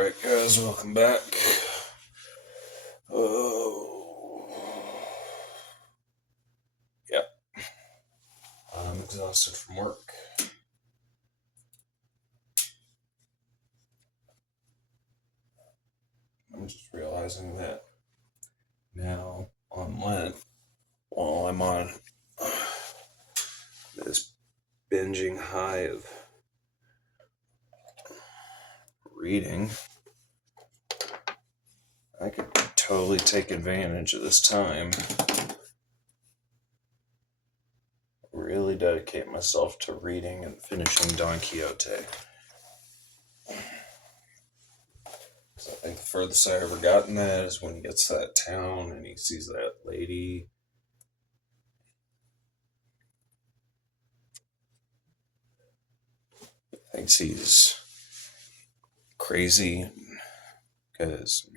Alright, guys, welcome back. Oh, yep. I'm exhausted from work. I'm just realizing that now on Lent, while I'm on this binging high of reading, I could totally take advantage of this time. Really dedicate myself to reading and finishing Don Quixote. I think the furthest I ever gotten that is when he gets to that town and he sees that lady. Thinks he's crazy because,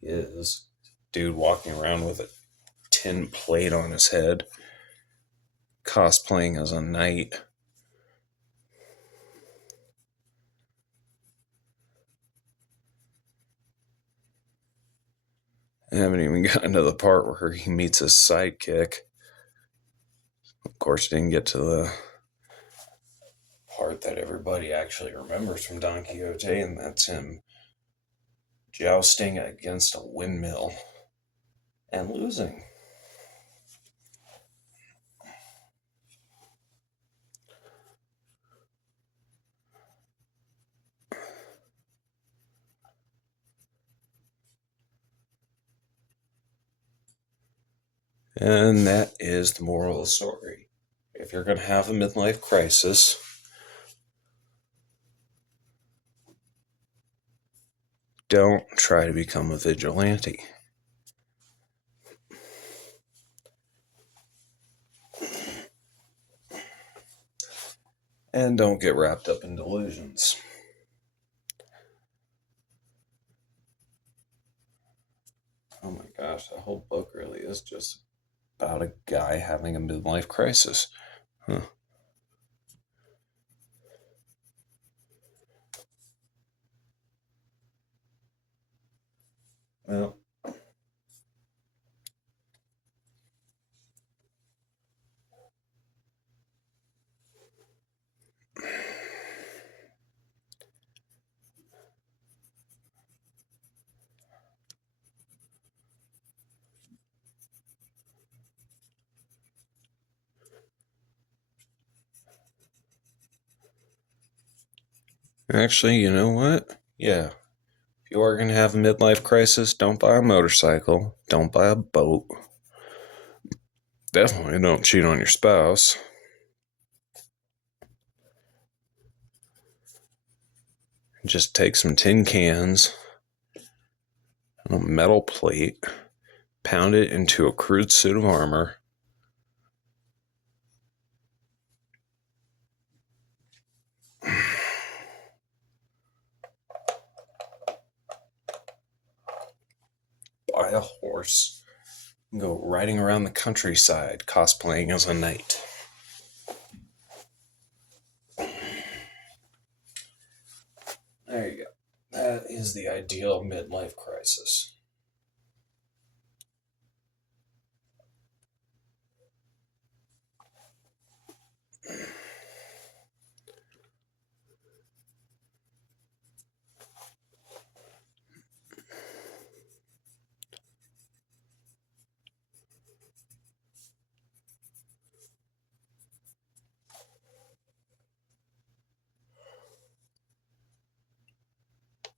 he is. Dude walking around with a tin plate on his head, cosplaying as a knight. I haven't even gotten to the part where he meets his sidekick. Of course, didn't get to the part that everybody actually remembers from Don Quixote, and that's him jousting against a windmill and losing. And that is the moral of the story. If you're going to have a midlife crisis, don't try to become a vigilante. And don't get wrapped up in delusions. Oh my gosh, the whole book really is just about a guy having a midlife crisis. Huh. Well, actually, you know what? Yeah. If you are going to have a midlife crisis, don't buy a motorcycle. Don't buy a boat. Definitely don't cheat on your spouse. Just take some tin cans and a metal plate, pound it into a crude suit of armor. Buy a horse and go riding around the countryside cosplaying as a knight. There you go. That is the ideal midlife crisis.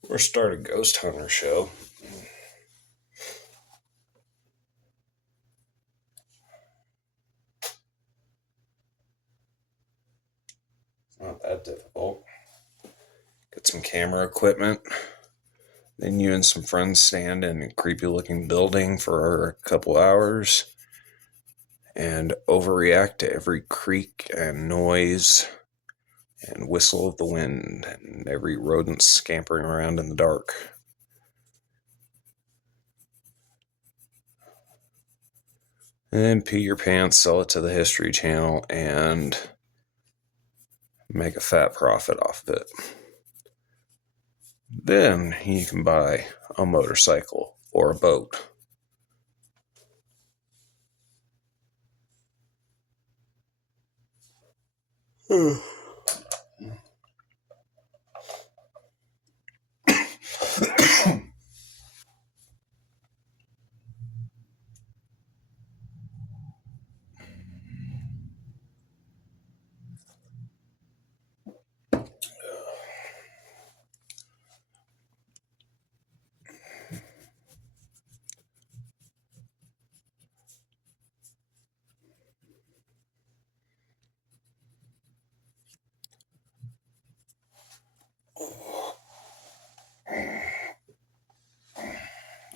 Or start a ghost hunter show. It's not that difficult. Get some camera equipment. Then you and some friends stand in a creepy looking building for a couple hours and overreact to every creak and noise and whistle of the wind and every rodent scampering around in the dark. And pee your pants, sell it to the History Channel, and make a fat profit off of it. Then you can buy a motorcycle or a boat.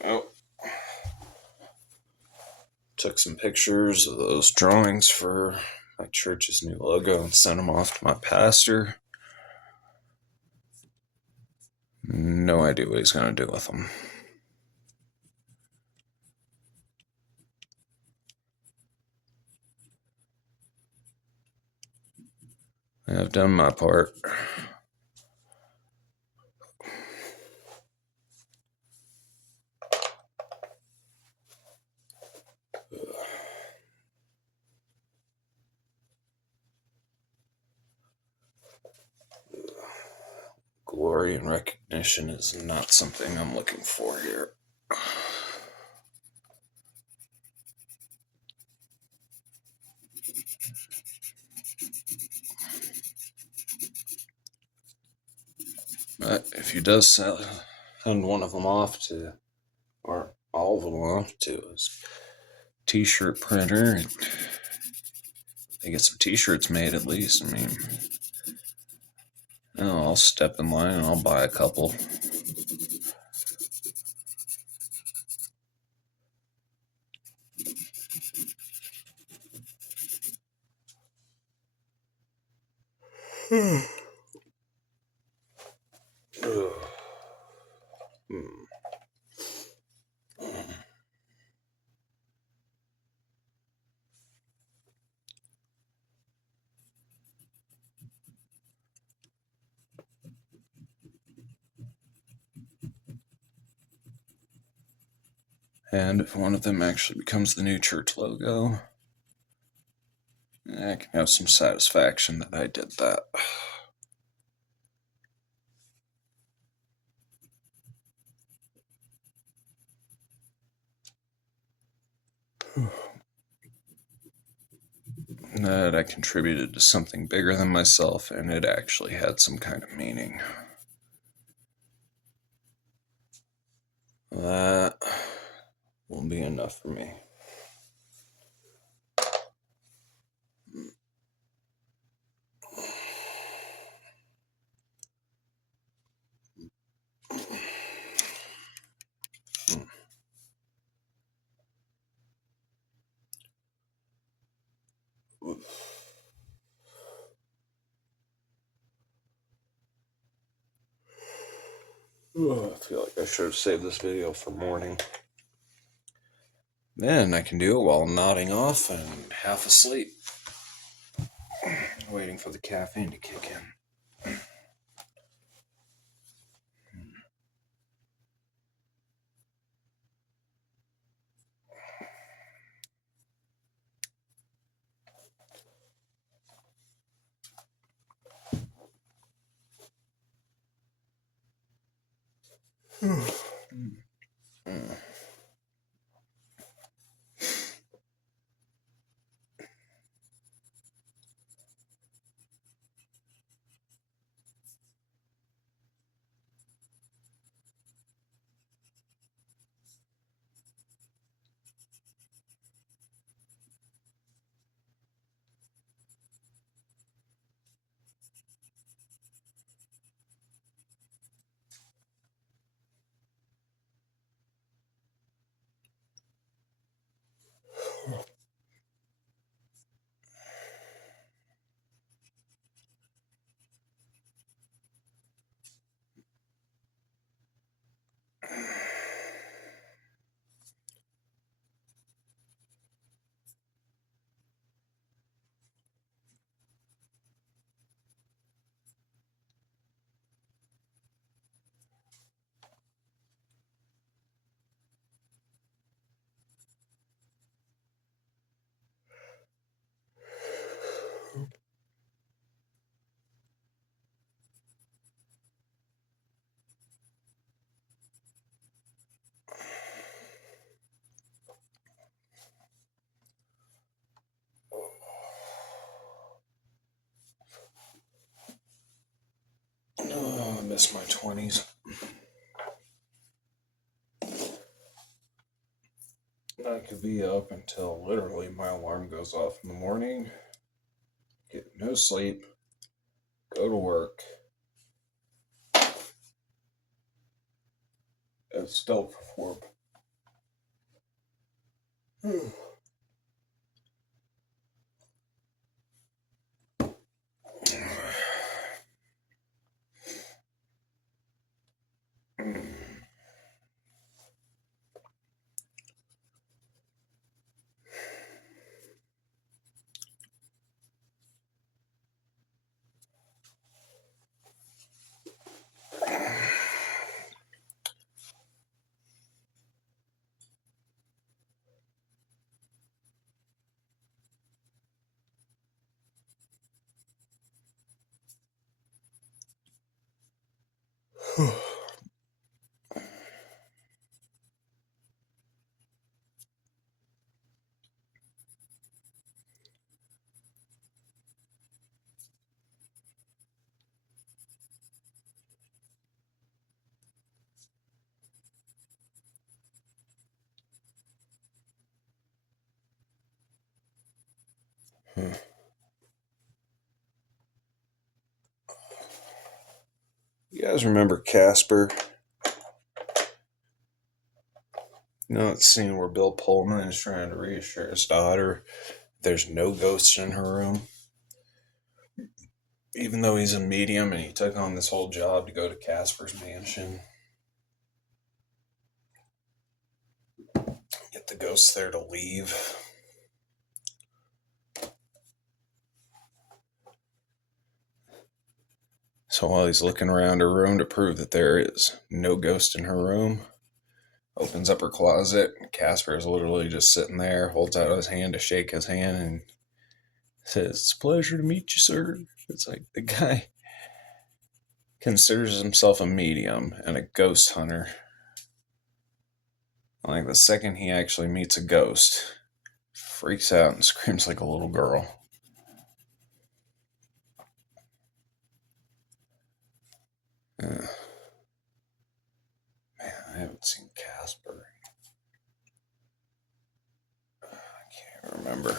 Oh, took some pictures of those drawings for my church's new logo and sent them off to my pastor. No idea what he's going to do with them. I've done my part. Glory and recognition is not something I'm looking for here. But if he does send one of them off to, or all of them off to his t-shirt printer, and they get some t-shirts made at least. I mean, I'll step in line and I'll buy a couple. And if one of them actually becomes the new church logo, I can have some satisfaction that I did that. That I contributed to something bigger than myself and it actually had some kind of meaning. That will be enough for me. I feel like I should have saved this video for morning. Then I can do it while nodding off and half asleep, waiting for the caffeine to kick in. miss my 20s. I could be up until literally my alarm goes off in the morning, get no sleep, go to work, and still perform. You guys remember Casper? You know that scene where Bill Pullman is trying to reassure his daughter there's no ghosts in her room? Even though he's a medium and he took on this whole job to go to Casper's mansion, get the ghosts there to leave. So while he's looking around her room to prove that there is no ghost in her room, opens up her closet. Casper is literally just sitting there, holds out his hand to shake his hand, and says, "It's a pleasure to meet you, sir." It's like the guy considers himself a medium and a ghost hunter. Like the second he actually meets a ghost, freaks out and screams like a little girl. Man, I haven't seen Casper. I can't remember.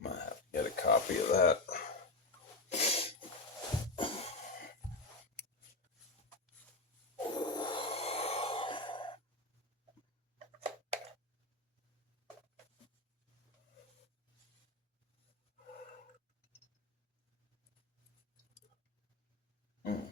Might have to get a copy of that. Mm.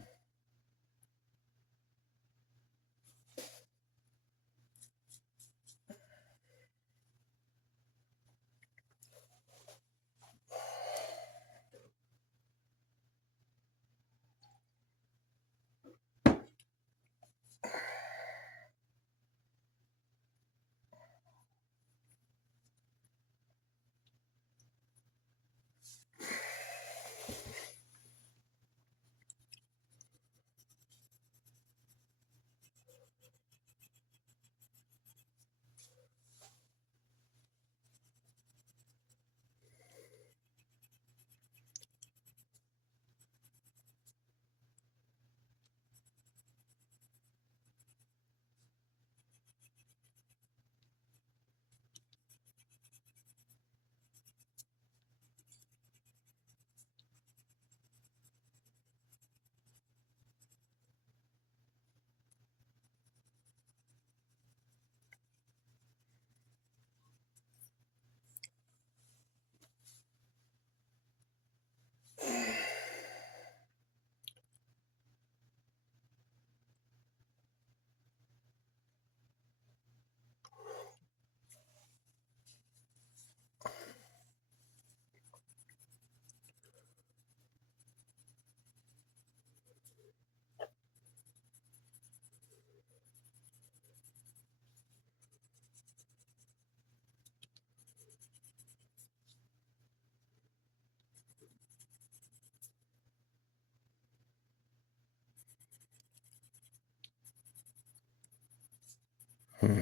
Hmm.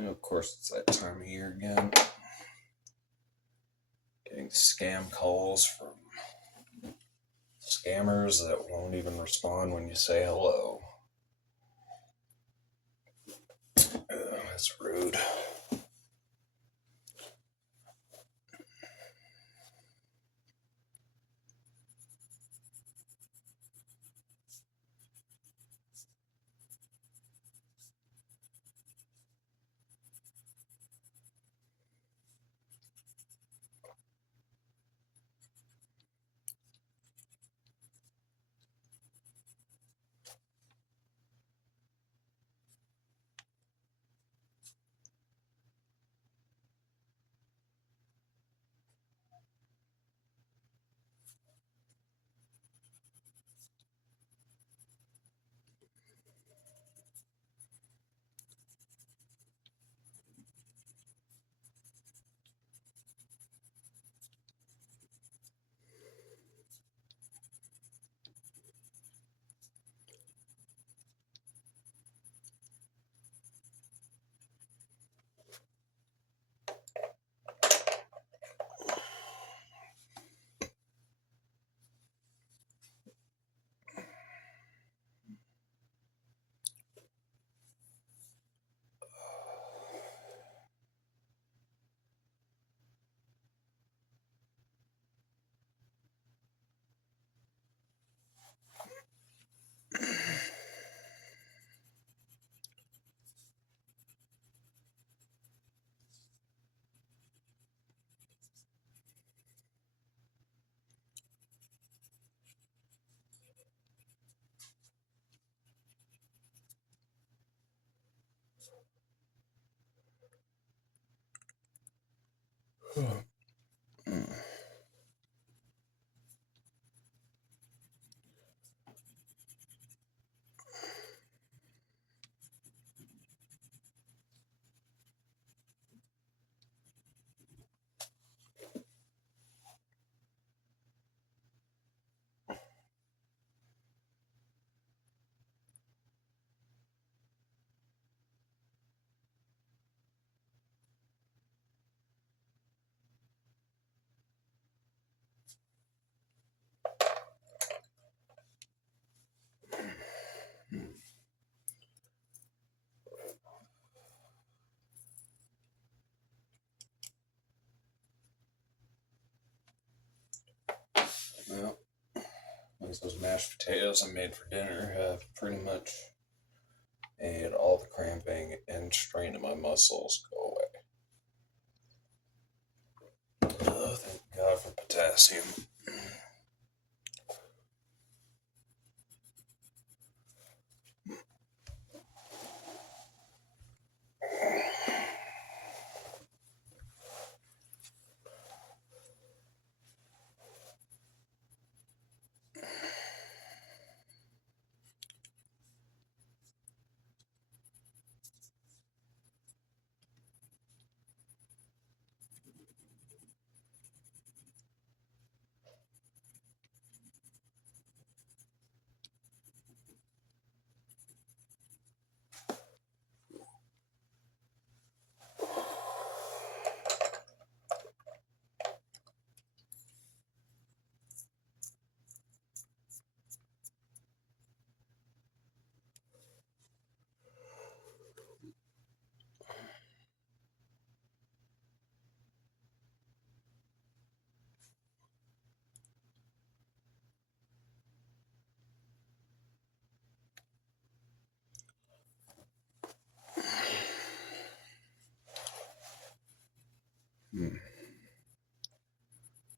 And of course, it's that time of year again. Getting scam calls from scammers that won't even respond when you say hello. That's rude. Well, at least those mashed potatoes I made for dinner have pretty much made all the cramping and strain in my muscles go away. Oh, thank God for potassium.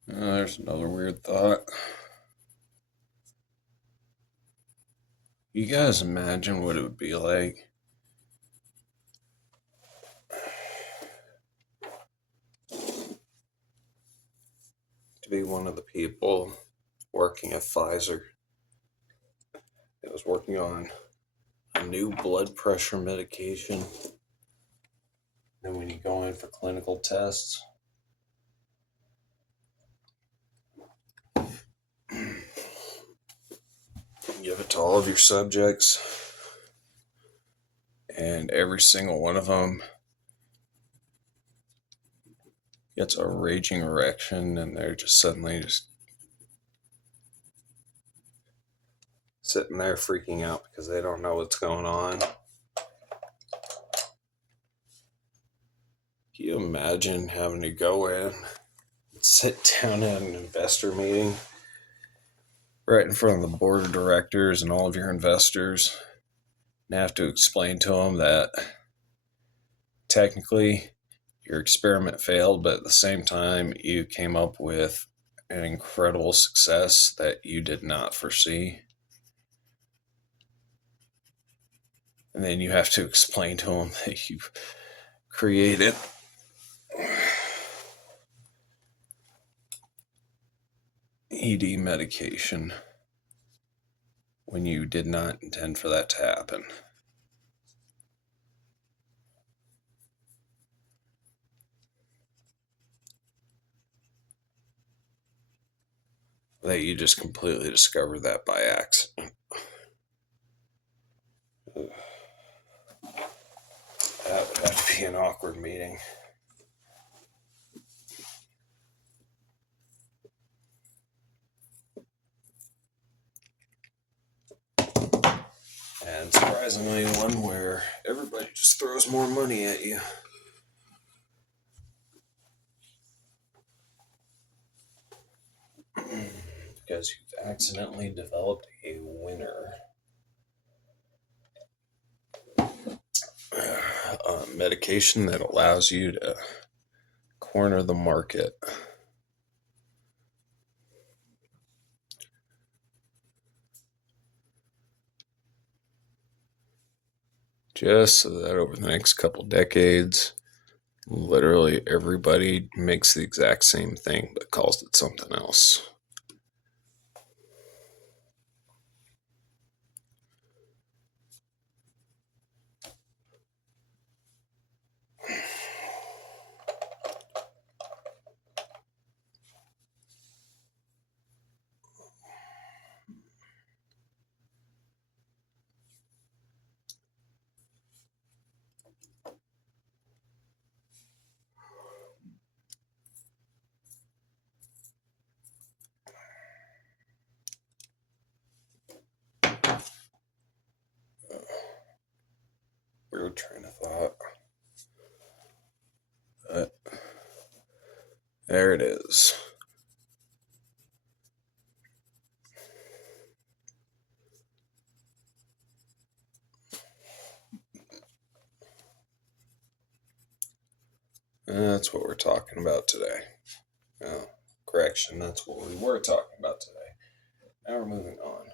There's another weird thought. You guys imagine what it would be like to be one of the people working at Pfizer that was working on a new blood pressure medication. Then when you go in for clinical tests, you give it to all of your subjects, and every single one of them gets a raging erection, and they're just suddenly just sitting there freaking out because they don't know what's going on. Can you imagine having to go in, sit down at an investor meeting right in front of the board of directors and all of your investors and have to explain to them that technically your experiment failed, but at the same time, you came up with an incredible success that you did not foresee? And then you have to explain to them that you've created ED medication when you did not intend for that to happen. That you just completely discovered that by accident. That would have to be an awkward meeting. And surprisingly, one where everybody just throws more money at you. Because you've accidentally developed a winner. A medication that allows you to corner the market. Just so that over the next couple decades, literally everybody makes the exact same thing but calls it something else. Weird train of thought. But there it is. That's what we're talking about today. Oh, correction, that's what we were talking about today. Now we're moving on.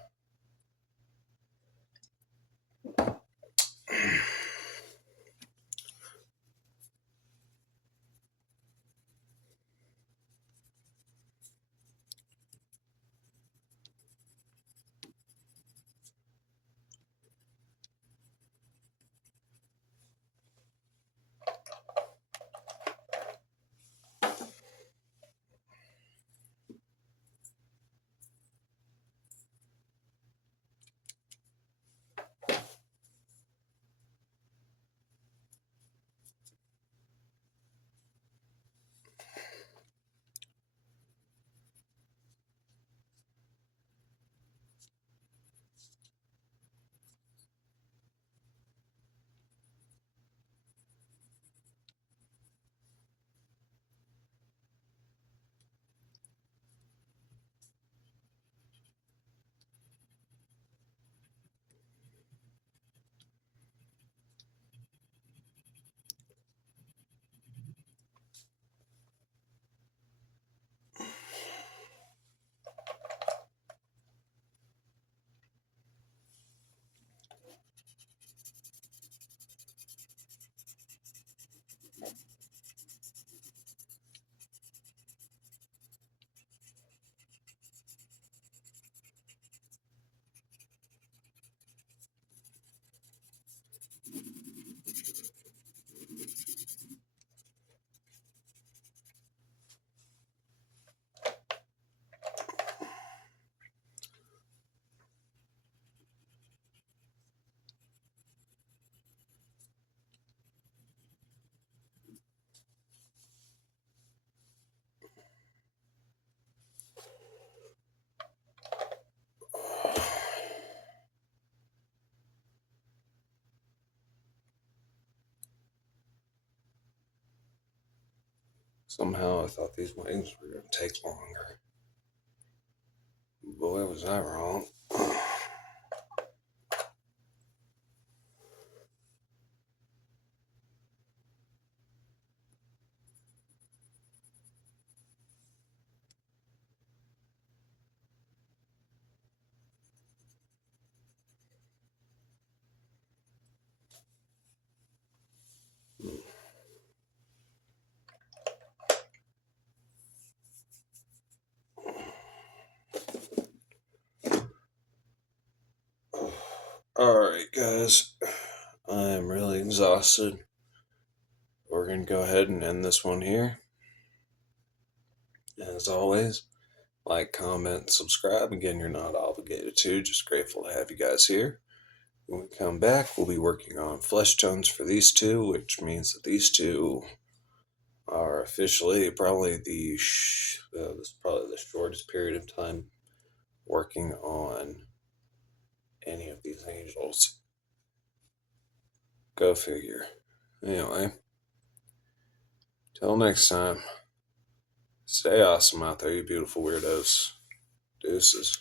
Somehow I thought these wings were going to take longer. Boy, was I wrong. Alright, guys. I am really exhausted. We're going to go ahead and end this one here. As always, like, comment, subscribe. Again, you're not obligated to. Just grateful to have you guys here. When we come back, we'll be working on flesh tones for these two, which means that these two are officially probably this is probably the shortest period of time working on any of these angels. Go figure. Anyway, till next time, stay awesome out there, you beautiful weirdos. Deuces.